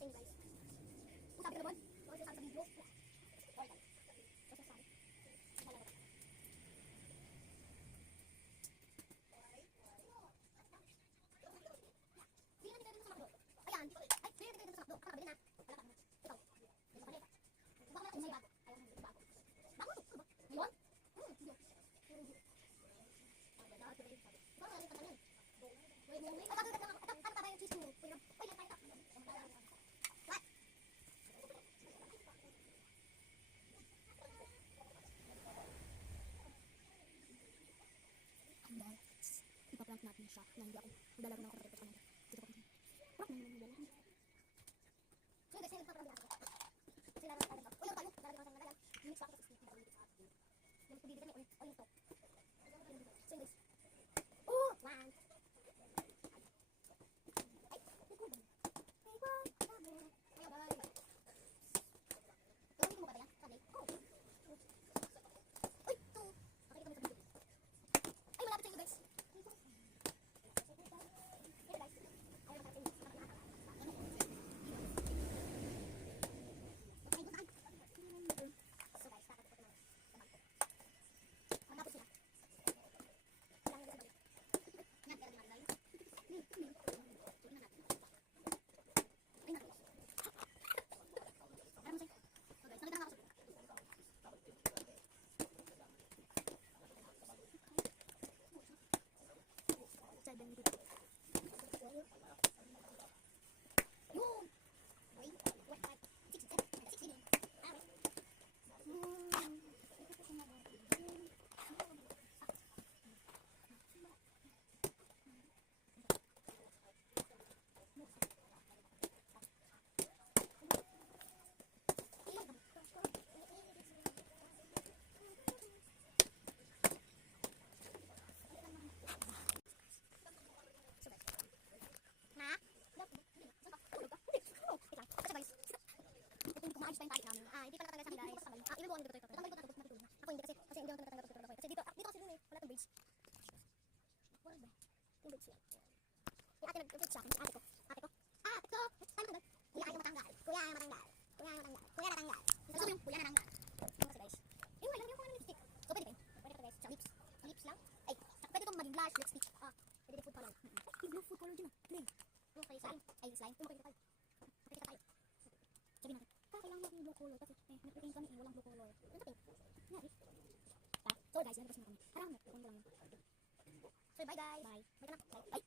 sa inyo guys. Kung sabi ko naman, kung sabi sa video, okay guys. Kasi sabi, dalawa. Bili natin tayo dito sa McDo. Ayan. Ay, bili natin tayo dito sa McDo. Ano, bili na. Wala ka naman. Ito. Dito ka na ito. Baka natin may bago. Ayaw naman, bago. Bago to. Ano ba? Ngayon? Hindi. Pero hindi. Lahat ko na yun. Baka natin patanin. Ay, kagagad lang ako. Ano pa ba yung cheese mo? Pwede na. Pwede na tayo. What? Ayan. Ipaprank natin siya na hindi ako. Maglalaro na ako kapatid sa kanila. Dito ko pa. Prank na naman yung lalaki. So guys, ayun, paprank natin. Kasi laro tayo dito. Uy, tayo. Lalagyan ko sa mga mix ako sa stick. Yung pabibigyan niya o yung top. So guys. Oh! One. Maayos pa yung tarik namin. Hindi pa nakatanggal sa akin guys. Iluluan ko ito. Tatanggal ko na ito. Matutulog na. Ako hindi kasi hindi ako nakatanggal ito. Kasi dito kasi dun wala itong bridge. Wala ba? Yung bridge yan. Yung ate nag-bridge sa akin. Ate ko. Ate ko. Ate ko! Time ko doon. Kuya ayaw matanggal. Kuya ayaw matanggal. Kuya ayaw matanggal. Kuya natanggal. Gusto yung kuya natanggal. Yung kasi guys. Yung lalagyan ko ng lipstick. So pwede ba yun? Pwede ito guys. Sa lips. Lips lang. Ay. Pwede itong maging blush, lipstick. Pwede din food color. Yung food color dyan ah. Play. Okay, slime. Ay, slime. Tumakita tayo. Pakita tayo. Sabi natin. Kailangan natin yung blue color kasi nagpipaint kami walang blue color. Ano sa paint? Nga eh. So guys, yan na kami. Harang mo. So bye guys. Bye. Bye ka na. Bye. Bye.